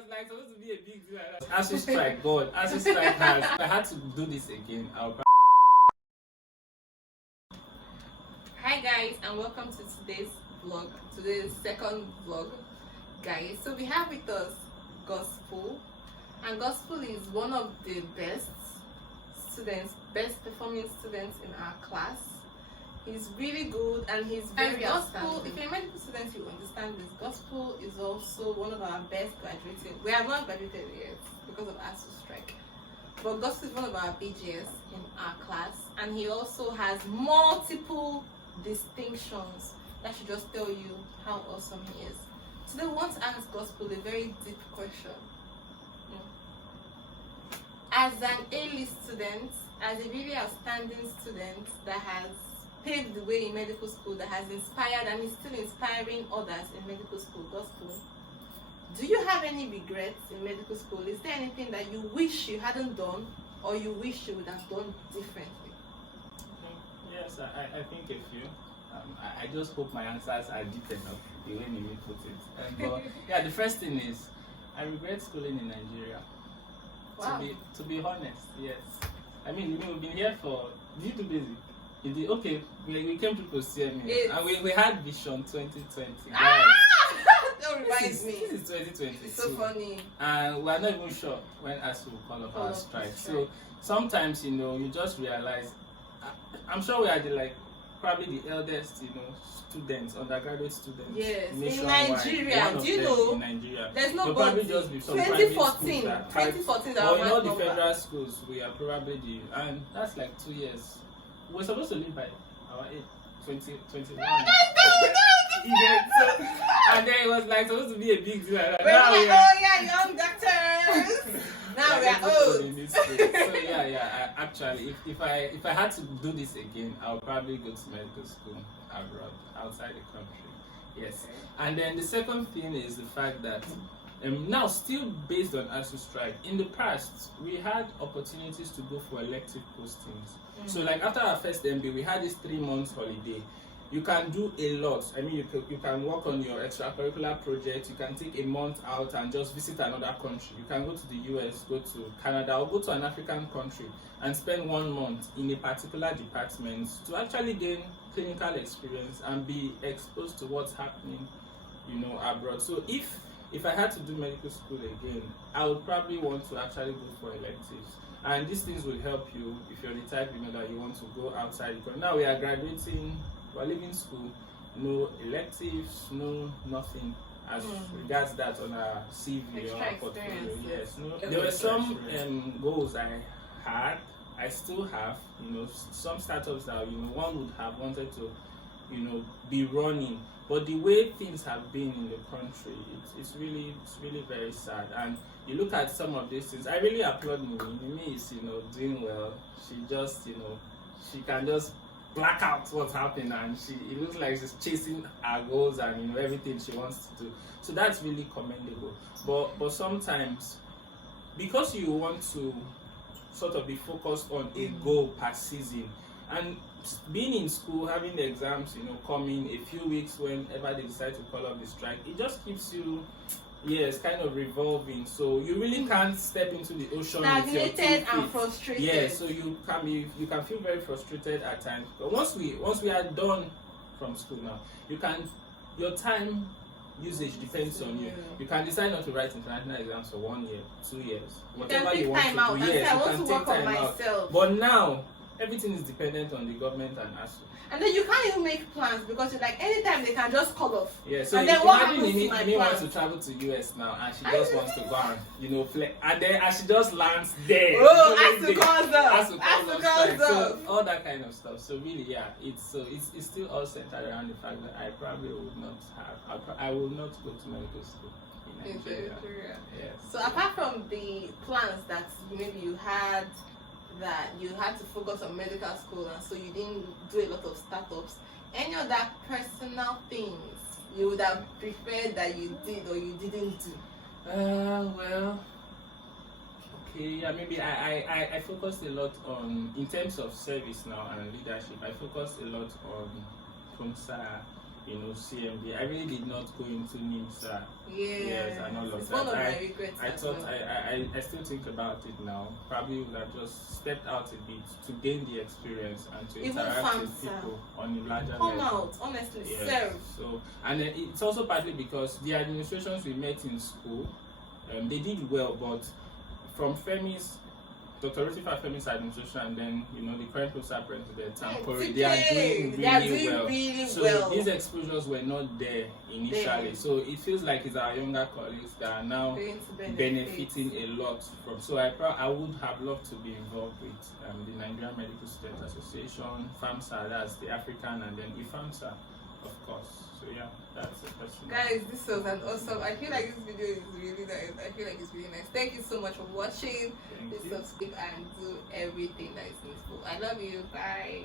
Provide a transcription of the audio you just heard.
was like supposed to be a big deal. As we strike, God, as we strike has. If I had to do this again, I'll. Hi guys, and welcome to today's vlog, today's second vlog, guys. So we have with us Gospel, and Gospel is one of the best performing students in our class. He's really good and he's very Gospel. If you're a medical student, you understand this. Gospel is also one of our best graduated. We have not graduated yet because of ASU strike, but Gospel is one of our BGS in our class, and he also has multiple distinctions. That should just tell you how awesome he is. Today we want to ask Gospel a very deep question. As an A-list student, as a really outstanding student that has paved the way in medical school, that has inspired and is still inspiring others in medical school, Gospel, do you have any regrets in medical school? Is there anything that you wish you hadn't done or you wish you would have done differently? Yes, I think a few. I just hope my answers are deep enough, the way Mimi put it. But yeah, the first thing is, I regret schooling in Nigeria. Wow. To be honest, yes. I mean, we've been here for. Did you do basic? You did, okay, we came to CMA and we had Vision 2020. Don't remind me. This is 2020. It's so funny. And we're not even sure when ASU will call off our strike. So sometimes, you just realize. I'm sure we are probably the eldest, students, undergraduate students. Yes, in Nigeria. Do you know? In Nigeria. There's no probably just be some 2014. That 2014. But in all the federal schools, we are probably and that's like 2 years. We're supposed to live by our age, 2021. And then it was supposed to be a big deal. Young doctors. Now we are old. So actually, if I had to do this again, I'll probably go to medical school abroad, outside the country. Yes. And then the second thing is the fact that now, still based on ASU strike, in the past we had opportunities to go for elective postings. So after our first MB, we had this 3 months holiday. You can do a lot. I mean, you can work on your extracurricular project. You can take a month out and just visit another country. You can go to the US, go to Canada, or go to an African country and spend 1 month in a particular department to actually gain clinical experience and be exposed to what's happening, abroad. So if I had to do medical school again, I would probably want to actually go for electives. And these things will help you if you're the type that you want to go outside. Because now we are graduating. We're leaving school, no electives, no nothing as regards that on our CV or our portfolio. Yes, there were some goals I had. I still have, some startups that one would have wanted to, be running. But the way things have been in the country, it's really very sad. And you look at some of these things. I really applaud Mimi. Mimi is doing well. She just she can just black out what's happening, and it looks like she's chasing her goals and everything she wants to do. So that's really commendable. But sometimes, because you want to sort of be focused on a goal per season, and being in school, having the exams, coming a few weeks whenever they decide to call off the strike, it just keeps you kind of revolving. So you really can't step into the ocean stagnated and frustrated. Yes, so you can feel very frustrated at times. But once we are done from school now, your time usage depends on you. You can decide not to write international exams for 1 year, 2 years, whatever you want to do. Yes, you can take time out. But now everything is dependent on the government and ASU. And then you can't even make plans because you're anytime they can just call off. Yeah, so and then what happens to my Mimi wants to travel to US now, and she just wants to go and flex, and then she just lands there. ASU calls up. So all that kind of stuff. So really, it's still all centered around the fact that I probably would not I will not go to medical school in Nigeria. Yes. So apart from the plans that maybe you had, that you had to focus on medical school and so you didn't do a lot of startups, any other personal things you would have preferred that you did or you didn't do? Well, okay, maybe I focused a lot on, in terms of service now and leadership, I focused a lot on PROMSA, CMD. I really did not go into NIMSA. Yes, and all of it's that. one of my regrets. I thought I still think about it now. Probably would have just stepped out a bit to gain the experience and to interact with people on a larger level. Come out, honestly, serve. So, and it's also partly because the administrations we met in school, they did well, but from Femi's, Dr. Rutifa Femi's administration, and then the current professor president, they are doing really well. So these exposures were not there initially. So it feels like it's our younger colleagues that are now benefiting a lot from. So I would have loved to be involved with the Nigerian Medical Students Association, FAMSA, that's the African, and then IFAMSA, of course. So yeah, that's the question. Guys, this was an awesome. I feel like this video is really nice. I feel like it's really nice. Thank you so much for watching. Please subscribe and do everything that is useful. I love you. Bye.